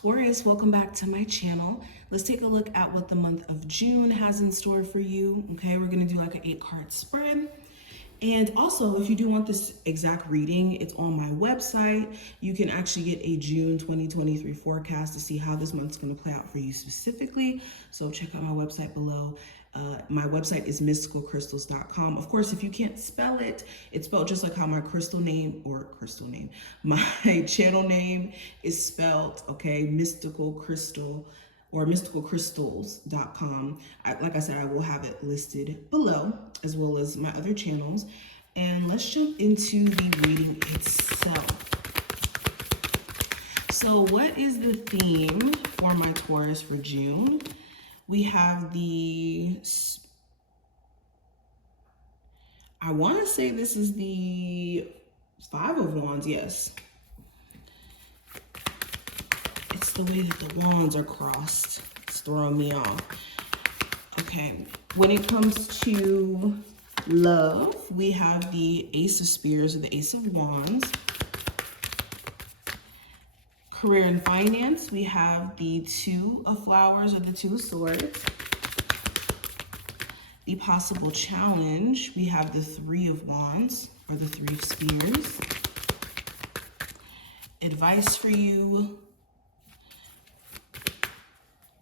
Taurus, welcome back to my channel. Let's take a look at what the month of June has in store for you. Okay, we're gonna do like an 8-card spread. And also, if you do want this exact reading, it's on my website. You can actually get a June 2023 forecast to see how this month's gonna play out for you specifically. So check out my website below. My website is mysticalcrystals.com. Of course, if you can't spell it, it's spelled just like how my my channel name is spelled, okay? Mystical Crystal or mysticalcrystals.com. Like I said, I will have it listed below as well as my other channels. And let's jump into the reading itself. So what is the theme for my Taurus for June? We have I want to say this is the 5 of Wands, yes. It's the way that the wands are crossed. It's throwing me off. Okay, when it comes to love, we have the Ace of Spears or the Ace of Wands. Career and finance, we have the 2 of Flowers or the 2 of Swords. The possible challenge, we have the 3 of Wands or the 3 of Spears. Advice for you,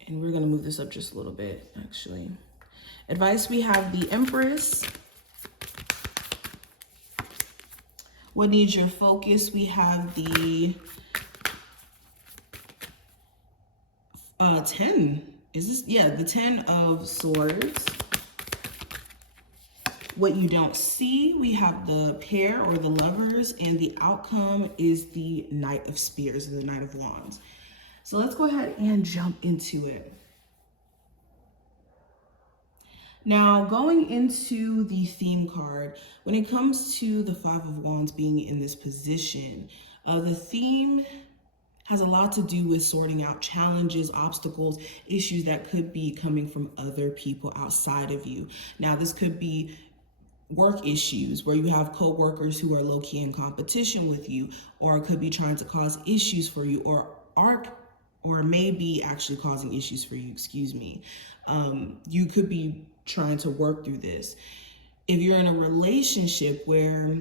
and we're gonna move this up just a little bit, actually. Advice, we have the Empress. What needs your focus? We have the 10. Is this? Yeah, the 10 of Swords. What you don't see, we have the Pair or the Lovers, and the outcome is the Knight of Spears or the Knight of Wands. So let's go ahead and jump into it. Now, going into the theme card, when it comes to the 5 of Wands being in this position, the theme has a lot to do with sorting out challenges, obstacles, issues that could be coming from other people outside of you. Now, this could be work issues where you have co-workers who are low-key in competition with you, or it could be trying to cause issues for you, or maybe actually causing issues for you, excuse me. You could be trying to work through this. If you're in a relationship where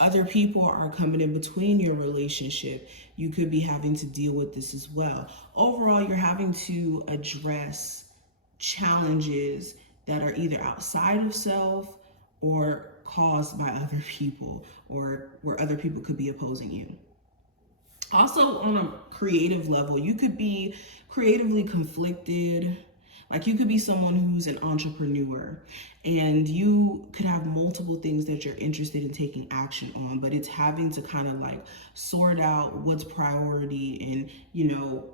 other people are coming in between your relationship, you could be having to deal with this as well. Overall, you're having to address challenges that are either outside of self or caused by other people, or where other people could be opposing you. Also, on a creative level, you could be creatively conflicted. Like, you could be someone who's an entrepreneur and you could have multiple things that you're interested in taking action on, but it's having to kind of like sort out what's priority and, you know,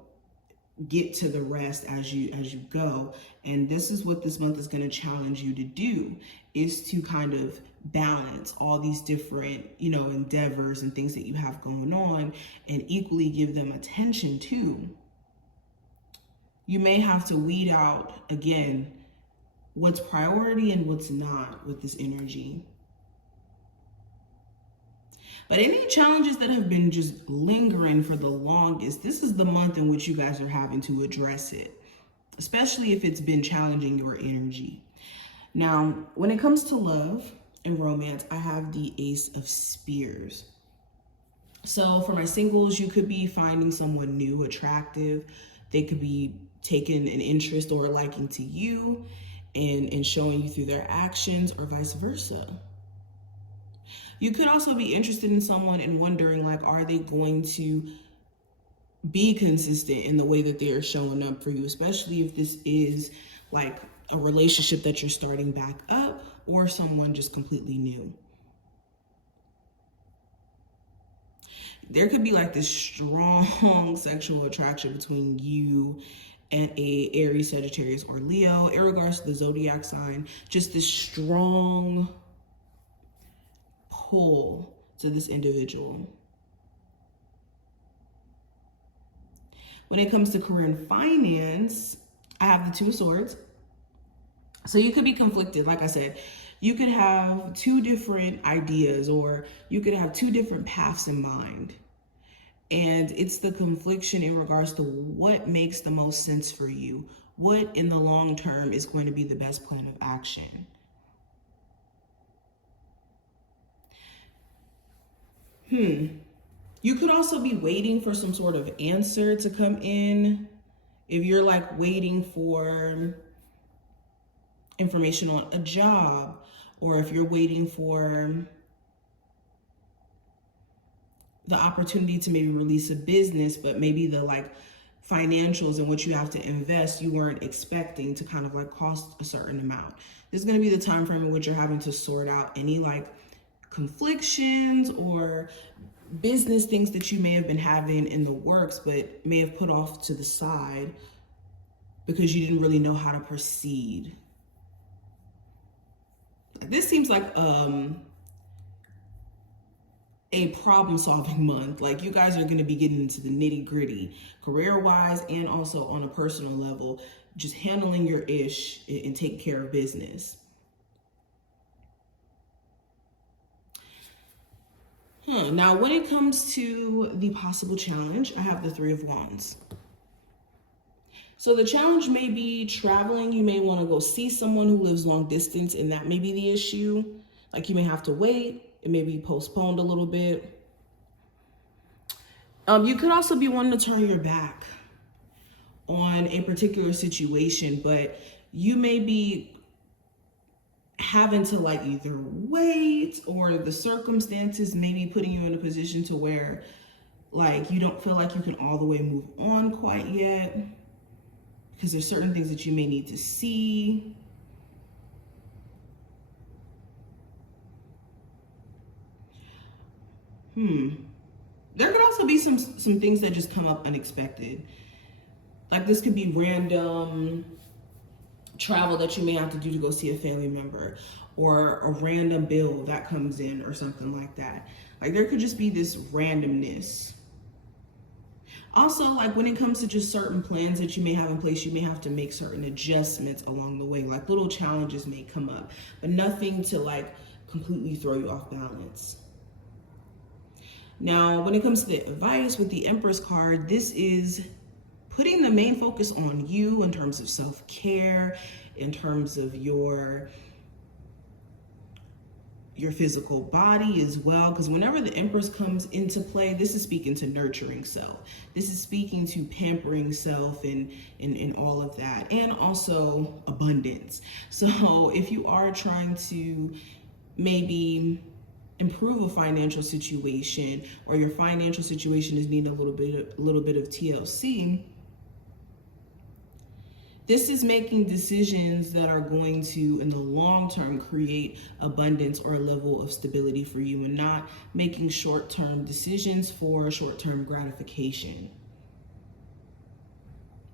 get to the rest as you go. And this is what this month is going to challenge you to do, is to kind of balance all these different, you know, endeavors and things that you have going on and equally give them attention too. You may have to weed out, again, what's priority and what's not with this energy. But any challenges that have been just lingering for the longest, this is the month in which you guys are having to address it, especially if it's been challenging your energy. Now, when it comes to love and romance, I have the Ace of Spears. So for my singles, you could be finding someone new, attractive. They could be taking an interest or a liking to you and showing you through their actions, or vice versa. You could also be interested in someone and wondering, like, are they going to be consistent in the way that they are showing up for you, especially if this is like a relationship that you're starting back up or someone just completely new. There could be like this strong sexual attraction between you and a Aries, Sagittarius, or Leo, in regards to the zodiac sign, just this strong pull to this individual. When it comes to career and finance, I have the 2 of Swords. So you could be conflicted. Like I said, you could have 2 different ideas, or you could have 2 different paths in mind. And it's the confliction in regards to what makes the most sense for you. What in the long term is going to be the best plan of action? You could also be waiting for some sort of answer to come in. If you're like waiting for information on a job, or if you're waiting for the opportunity to maybe release a business, but maybe the like financials and what you have to invest you weren't expecting to kind of like cost a certain amount. This is going to be the time frame in which you're having to sort out any like conflictions or business things that you may have been having in the works but may have put off to the side because you didn't really know how to proceed. This seems like a problem-solving month. Like you guys are going to be getting into the nitty-gritty, career-wise and also on a personal level, just handling your ish and taking care of business. Now, when it comes to the possible challenge, I have the Three of Wands. So the challenge may be traveling. You may want to go see someone who lives long distance, and that may be the issue. Like you may have to wait. It may be postponed a little bit. You could also be wanting to turn your back on a particular situation, but you may be having to like either wait, or the circumstances may be putting you in a position to where like you don't feel like you can all the way move on quite yet, because there's certain things that you may need to see. There could also be some things that just come up unexpected. Like this could be random travel that you may have to do to go see a family member, or a random bill that comes in or something like that. Like there could just be this randomness. Also, like when it comes to just certain plans that you may have in place, you may have to make certain adjustments along the way. Like little challenges may come up, but nothing to like completely throw you off balance. Now, when it comes to the advice with the Empress card, this is putting the main focus on you in terms of self-care, in terms of your physical body as well. Because whenever the Empress comes into play, this is speaking to nurturing self. This is speaking to pampering self and all of that. And also abundance. So if you are trying to maybe improve a financial situation, or your financial situation is needing a little bit of TLC, this is making decisions that are going to, in the long term, create abundance or a level of stability for you, and not making short-term decisions for short-term gratification.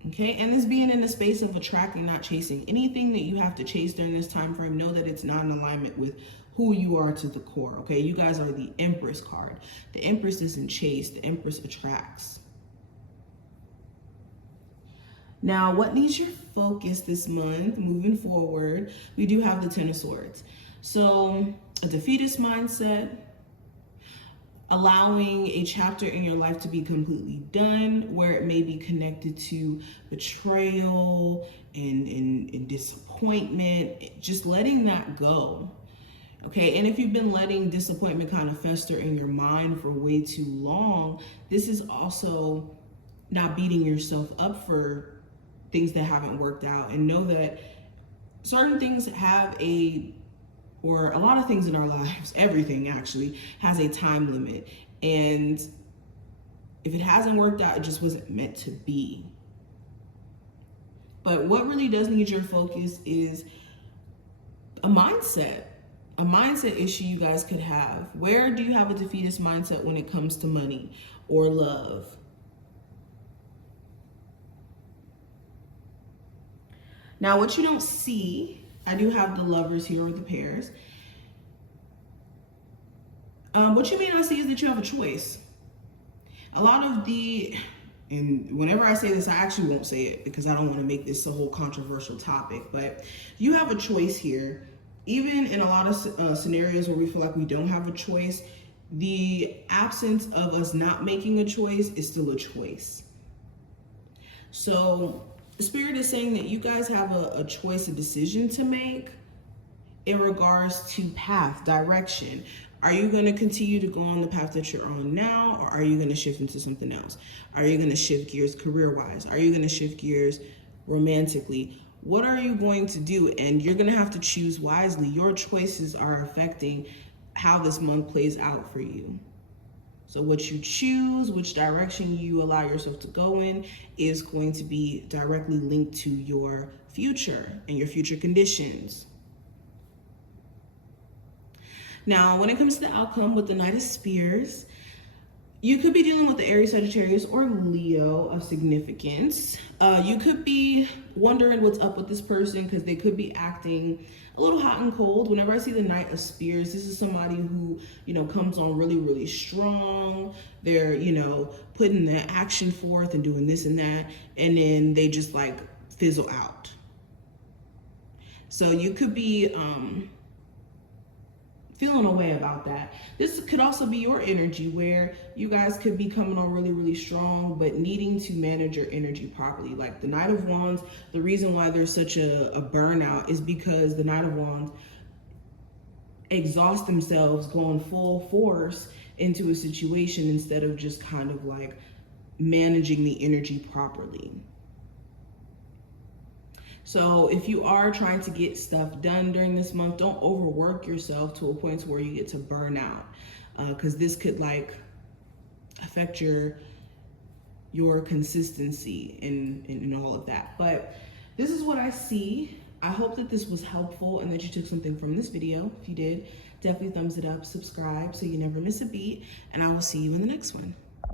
Okay, and this being in the space of attracting, not chasing. Anything that you have to chase during this time frame, know that it's not in alignment with who you are to the core. Okay, you guys are the Empress card. The Empress doesn't chase, the Empress attracts. Now, what needs your focus this month moving forward? We do have the Ten of Swords. So a defeatist mindset, allowing a chapter in your life to be completely done, where it may be connected to betrayal and disappointment, just letting that go. Okay, and if you've been letting disappointment kind of fester in your mind for way too long, this is also not beating yourself up for things that haven't worked out. And know that certain things have or a lot of things in our lives, everything actually, has a time limit. And if it hasn't worked out, it just wasn't meant to be. But what really does need your focus is a mindset issue you guys could have. Where do you have a defeatist mindset when it comes to money or love? Now, what you don't see, I do have the Lovers here with the pairs. What you may not see is that you have a choice. A lot of and whenever I say this, I actually won't say it because I don't want to make this a whole controversial topic, but you have a choice here. Even in a lot of scenarios where we feel like we don't have a choice, The absence of us not making a choice is still a choice. So the Spirit is saying that you guys have a choice, a decision to make in regards to path, direction. Are you going to continue to go on the path that you're on now, or are you going to shift into something else? Are you going to shift gears career-wise? Are you going to shift gears romantically? What are you going to do? And you're going to have to choose wisely. Your choices are affecting how this month plays out for you. So what you choose, which direction you allow yourself to go in, is going to be directly linked to your future and your future conditions. Now, when it comes to the outcome with the Knight of Spears, you could be dealing with the Aries, Sagittarius, or Leo of significance. You could be wondering what's up with this person because they could be acting a little hot and cold. Whenever I see the Knight of Spears, this is somebody who, comes on really, really strong. They're, putting the action forth and doing this and that, and then they just like fizzle out. So you could be feeling a way about that. This could also be your energy where you guys could be coming on really, really strong, but needing to manage your energy properly. Like the Knight of Wands, the reason why there's such a burnout is because the Knight of Wands exhaust themselves going full force into a situation instead of just kind of like managing the energy properly. So if you are trying to get stuff done during this month, don't overwork yourself to a point where you get to burn out, because this could like affect your consistency and all of that. But this is what I see. I hope that this was helpful and that you took something from this video. If you did, definitely thumbs it up, subscribe so you never miss a beat, and I will see you in the next one.